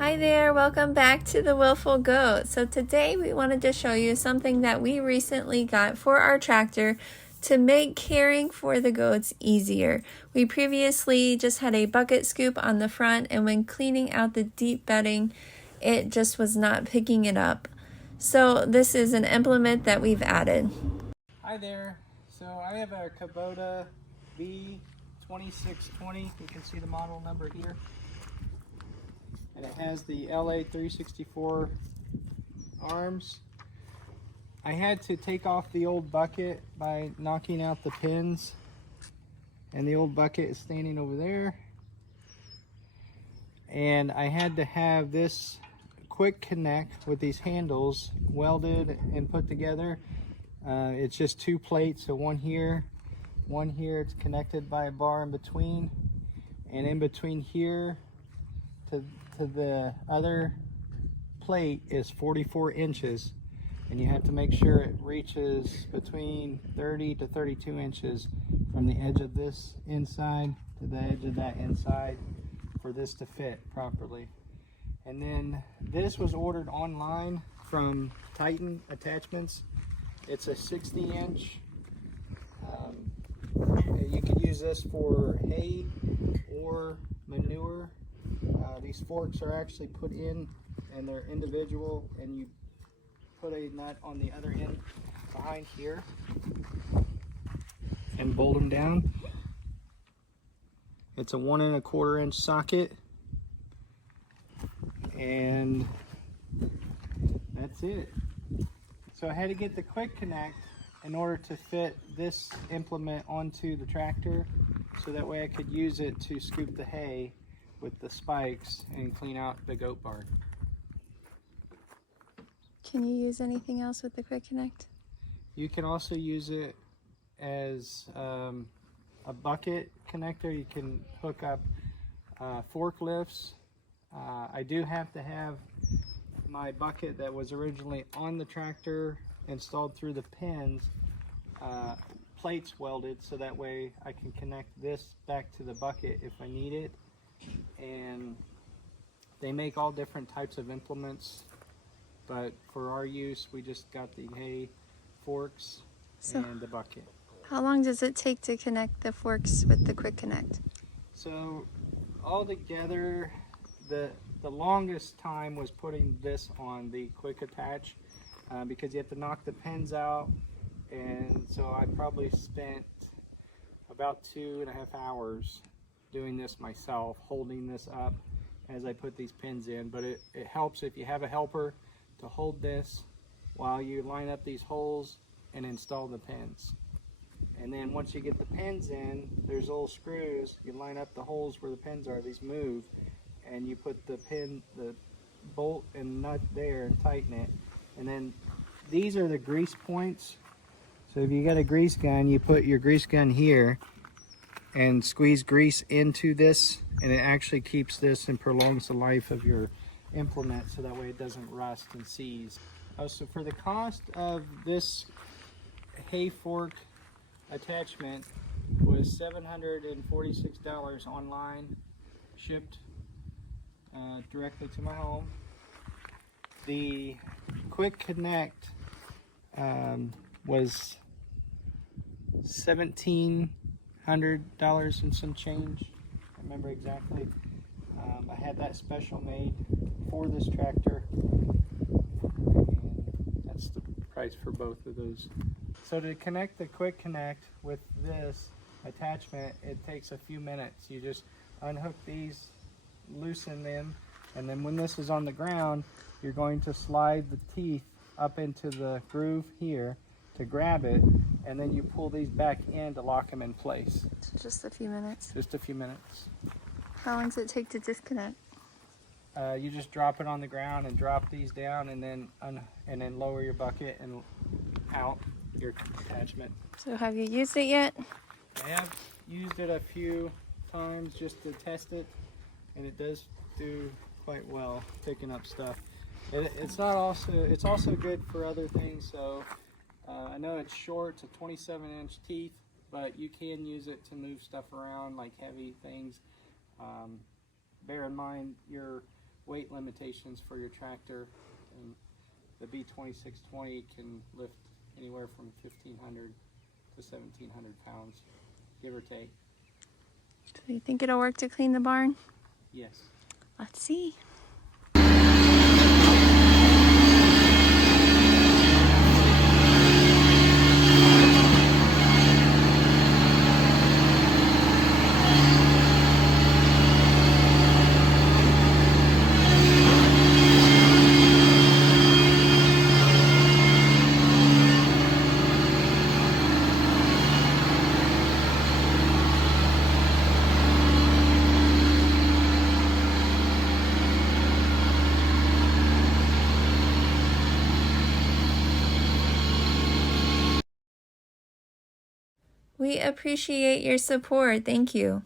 Hi there, welcome back to the Willful Goat. So today we wanted to show you something that we recently got for our tractor to make caring for the goats easier. We previously just had a bucket scoop on the front, and when cleaning out the deep bedding, it just was not picking it up. So this is an implement that we've added. Hi there. So I have a Kubota V2620. You can see the model number here. And it has the LA364 arms. I had to take off the old bucket by knocking out the pins. And the old bucket is standing over there. And I had to have this quick connect with these handles welded and put together. It's just two plates, so one here. It's connected by a bar in between, and in between here to the other plate is 44 inches, and you have to make sure it reaches between 30 to 32 inches from the edge of this inside to the edge of that inside for this to fit properly. And then this was ordered online from Titan Attachments. It's a 60-inch. You could use this for hay or manure. These forks are actually put in, and they're individual, and you put a nut on the other end behind here and bolt them down. It's a 1 1/4 inch socket, and that's it. So I had to get the quick connect in order to fit this implement onto the tractor, so that way I could use it to scoop the hay with the spikes and clean out the goat barn. Can you use anything else with the quick connect? You can also use it as a bucket connector. You can hook up forklifts. I do have to have my bucket that was originally on the tractor installed through the pins, plates welded, so that way I can connect this back to the bucket if I need it. And they make all different types of implements, but for our use we just got the hay forks and the bucket. How long does it take to connect the forks with the quick connect? So all together, the longest time was putting this on the quick attach, because you have to knock the pins out, and so I probably spent about 2.5 hours doing this myself, holding this up as I put these pins in. But it helps if you have a helper to hold this while you line up these holes and install the pins. And then once you get the pins in, there's little screws. You line up the holes where the pins are, these move, and you put the bolt and nut there and tighten it. And then these are the grease points. So if you got a grease gun, you put your grease gun here and squeeze grease into this, and it actually keeps this and prolongs the life of your implement, so that way it doesn't rust and seize. So for the cost of this hay fork attachment was $746 online, shipped directly to my home. The quick connect was $1,700 and some change. I remember exactly. I had that special made for this tractor, and that's the price for both of those. So to connect the quick connect with this attachment, it takes a few minutes. You just unhook these, loosen them, and then when this is on the ground, you're going to slide the teeth up into the groove here to grab it, and then you pull these back in to lock them in place. So just a few minutes. Just a few minutes. How long does it take to disconnect? You just drop it on the ground and drop these down, and then lower your bucket and out your attachment. So have you used it yet? I have used it a few times just to test it, and it does do quite well picking up stuff. It's also good for other things. So I know it's short, it's a 27-inch teeth, but you can use it to move stuff around like heavy things. Bear in mind your weight limitations for your tractor. And the B2620 can lift anywhere from 1,500 to 1,700 pounds, give or take. So you think it'll work to clean the barn? Yes. Let's see. We appreciate your support. Thank you.